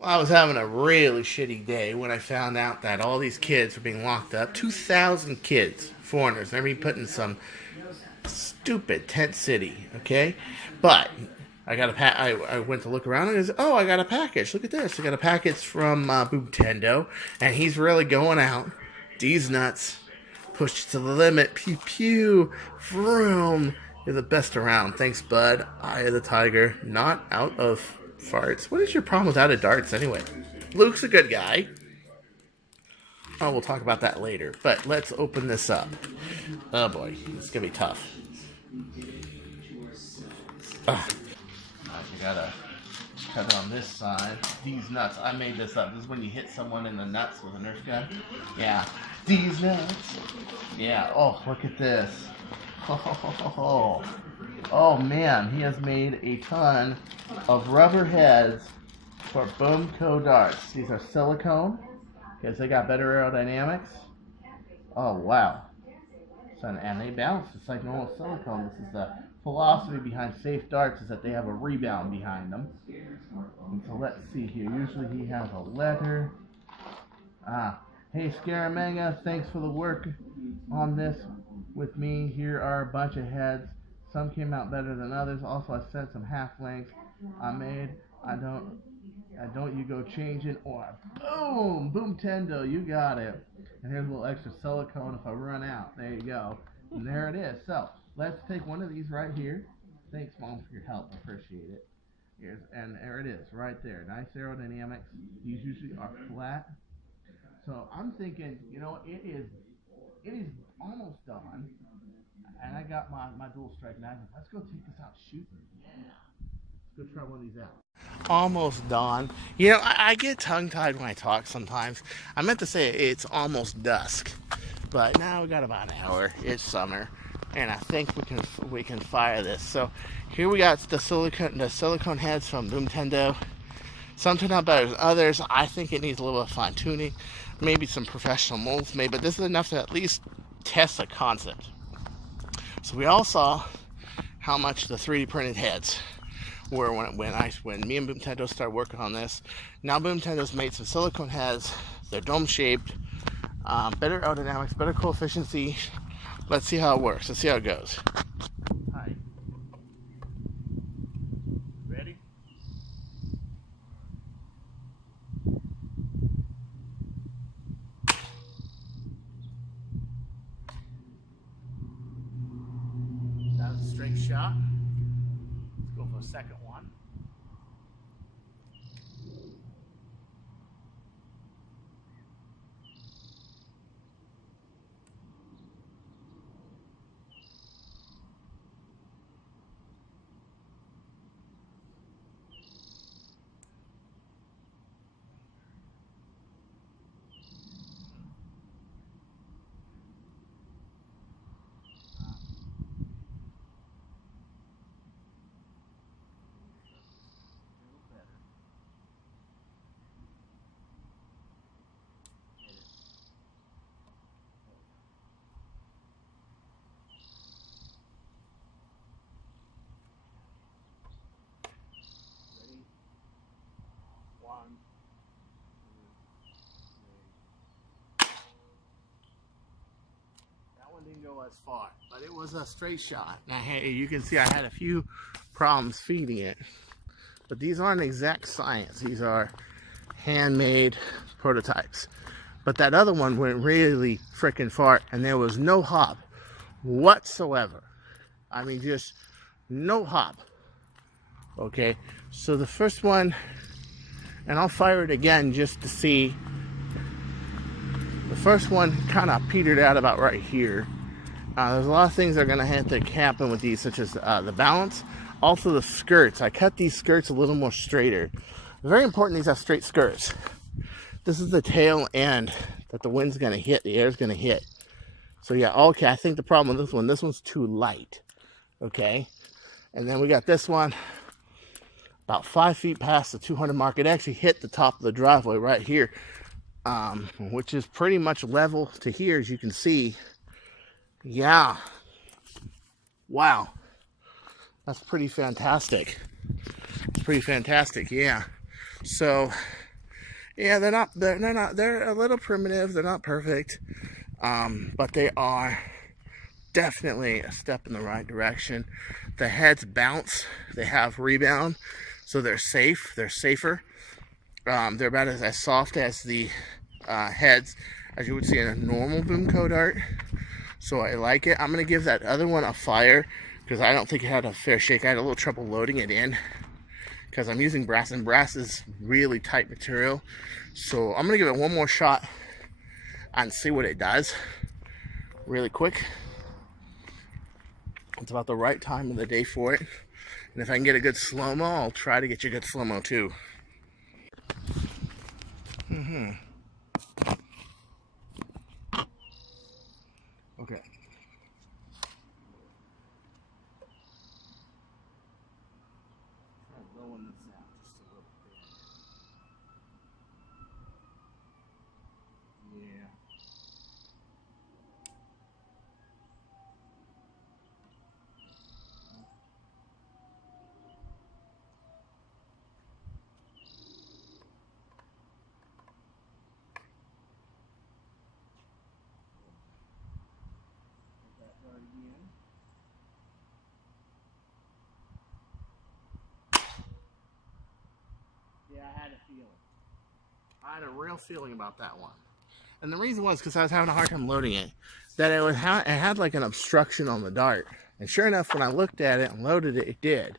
Well, I was having a really shitty day when I found out that all these kids were being locked up. 2,000 kids, foreigners. They're being put in some stupid tent city, okay? But I got I went to look around and I said, oh, I got a package. Look at this. I got a package from Boomtendo, and he's really going out. These nuts. Pushed to the limit. Pew pew. Vroom. You're the best around. Thanks, bud. Eye of the tiger. Not out of farts. What is your problem with out of darts anyway? Luke's a good guy. Oh, we'll talk about that later. But let's open this up. Oh boy, it's gonna be tough. You gotta cut it on this side. These nuts. I made this up. This is when you hit someone in the nuts with a Nerf gun. Yeah. These nuts. Yeah. Oh, look at this. Oh man, he has made a ton of rubber heads for Boomco darts. These are silicone because they got better aerodynamics. Oh wow. So, and they bounce just like normal silicone. This is the philosophy behind safe darts, is that they have a rebound behind them. And so let's see here. Usually he has a letter. Hey Scaramanga, thanks for the work on this with me. Here are a bunch of heads. Some came out better than others. Also, I sent some half lengths I made. I don't you go changing, or boom, Boomtendo, you got it. And here's a little extra silicone if I run out. There you go. And there it is. So let's take one of these right here. Thanks, Mom, for your help. I appreciate it. And there it is, right there. Nice aerodynamics. These usually are flat. So I'm thinking, you know, it is almost done. And I got my dual strike magnum. Let's go take this out shooting. Yeah. Let's go try one of these out. Almost done. You know, I get tongue-tied when I talk sometimes. I meant to say it's almost dusk. But now we got about an hour. It's summer. And I think we can fire this. So here we got the silicone heads from Boomtendo. Some turn out better than others. I think it needs a little bit of fine tuning. Maybe some professional molds made, but this is enough to at least test a concept. So we all saw how much the 3D printed heads were when me and Boomtendo started working on this. Now Boomtendo's made some silicone heads. They're dome shaped, better aerodynamics, better coefficiency. Let's see how it works. Let's see how it goes. Hi. Ready? That was a straight shot. Let's go for a second one. That one didn't go as far, but it was a straight shot. Now, hey, you can see I had a few problems feeding it, but these aren't exact science. These are handmade prototypes. But that other one went really freaking far, and there was no hop whatsoever. I mean, just no hop. Okay, so the first one, and I'll fire it again just to see. The first one kind of petered out about right here. There's a lot of things that are going to have to happen with these, such as the balance. Also the skirts. I cut these skirts a little more straighter. Very important these have straight skirts. This is the tail end that the wind's going to hit, the air's going to hit. So yeah, okay, I think the problem with this one's too light. Okay, and then we got this one. About 5 feet past the 200 mark. It actually hit the top of the driveway right here, which is pretty much level to here, as you can see. Yeah. Wow. That's pretty fantastic. It's pretty fantastic, yeah. So Yeah, they're a little primitive. They're not perfect, but they are definitely a step in the right direction. The heads bounce. They have rebound, so they're safe. They're safer. They're about as soft as the heads as you would see in a normal Boomco dart. So I like it. I'm gonna give that other one a fire because I don't think it had a fair shake. I had a little trouble loading it in because I'm using brass, and brass is really tight material. So I'm gonna give it one more shot and see what it does really quick. It's about the right time of the day for it. And if I can get a good slow-mo, I'll try to get you a good slow-mo too. Okay. Lowering this out just a little bit. Yeah. That dart again. Yeah, I had a feeling. I had a real feeling about that one. And the reason was because I was having a hard time loading it. That it had like an obstruction on the dart. And sure enough, when I looked at it and loaded it, it did.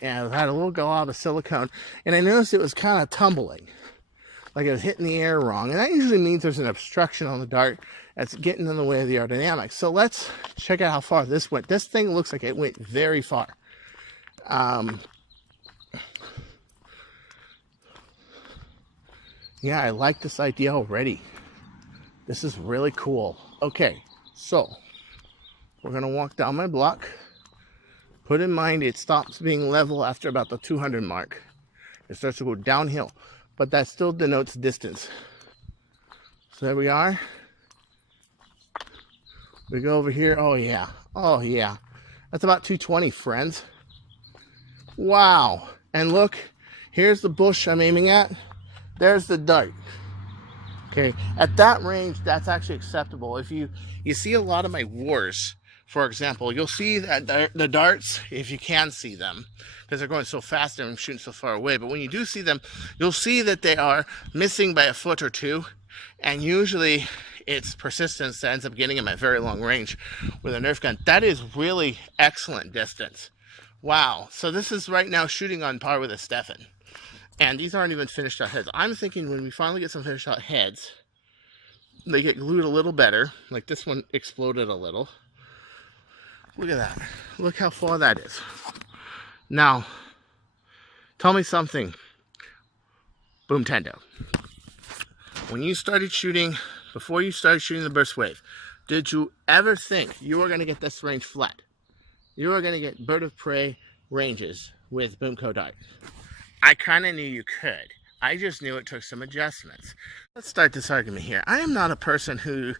And it had a little glob of silicone. And I noticed it was kind of tumbling. Like it was hitting the air wrong. And that usually means there's an obstruction on the dart that's getting in the way of the aerodynamics. So let's check out how far this went. This thing looks like it went very far. Yeah, I like this idea already. This is really cool. Okay, so we're gonna walk down my block. Put in mind it stops being level after about the 200 mark. It starts to go downhill, but that still denotes distance. So there we are. We go over here. Oh yeah, oh yeah. That's about 220, friends. Wow, and look, here's the bush I'm aiming at. There's the dart. Okay, at that range, that's actually acceptable. If you see a lot of my wars, for example, you'll see that the darts, if you can see them, because they're going so fast and I'm shooting so far away, but when you do see them, you'll see that they are missing by a foot or two, and usually it's persistence that ends up getting them at very long range with a Nerf gun. That is really excellent distance. Wow, so this is right now shooting on par with a Stefan. And these aren't even finished out heads. I'm thinking when we finally get some finished out heads, they get glued a little better. Like this one exploded a little. Look at that. Look how far that is. Now, tell me something, Boomtendo. When you started shooting, before you started shooting the burst wave, did you ever think you were going to get this range flat? You were going to get bird of prey ranges with Boomco dart? I kind of knew you could. I just knew it took some adjustments. Let's start this argument here. I am not a person who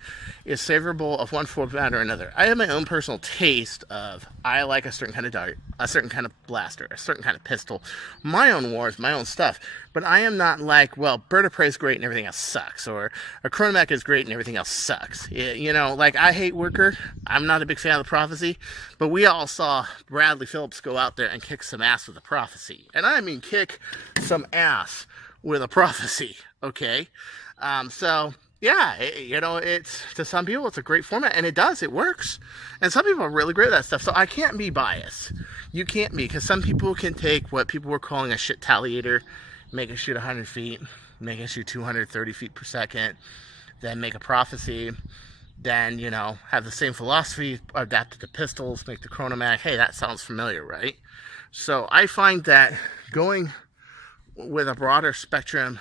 is favorable of one format or another. I have my own personal taste of, I like a certain kind of dart, a certain kind of blaster, a certain kind of pistol, my own wars, my own stuff. But I am not like, well, bird of prey is great and everything else sucks, or a chronomech is great and everything else sucks. You know, like I hate Worker. I'm not a big fan of the Prophecy, but we all saw Bradley Phillips go out there and kick some ass with the Prophecy. And I mean kick some ass with a Prophecy, okay? So yeah, you know, it's, to some people it's a great format, and it works, and some people are really great at that stuff. So I can't be biased. You can't be, because some people can take what people were calling a shit taliator, make it shoot 100 feet, make it shoot 230 feet per second, then make a Prophecy, then, you know, have the same philosophy adapted to pistols, make the chronomech. Hey, that sounds familiar, right? So I find that going with a broader spectrum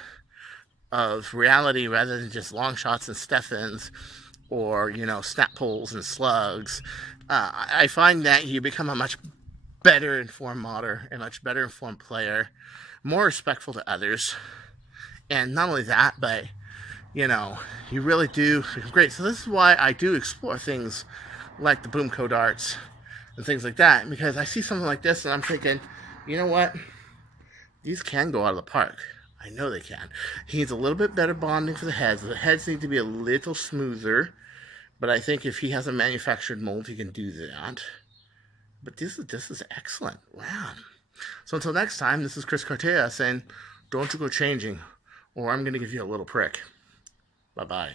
of reality rather than just long shots and Stefans or, you know, snap poles and slugs, I find that you become a much better informed modder, a much better informed player, more respectful to others. And not only that, but, you know, you really do become great. So this is why I do explore things like the Boomco darts and things like that, because I see something like this and I'm thinking, you know what? These can go out of the park. I know they can. He needs a little bit better bonding for the heads. The heads need to be a little smoother, but I think if he has a manufactured mold, he can do that. But this is excellent. Wow. So until next time, this is Chris Cartea saying, don't you go changing, or I'm going to give you a little prick. Bye-bye.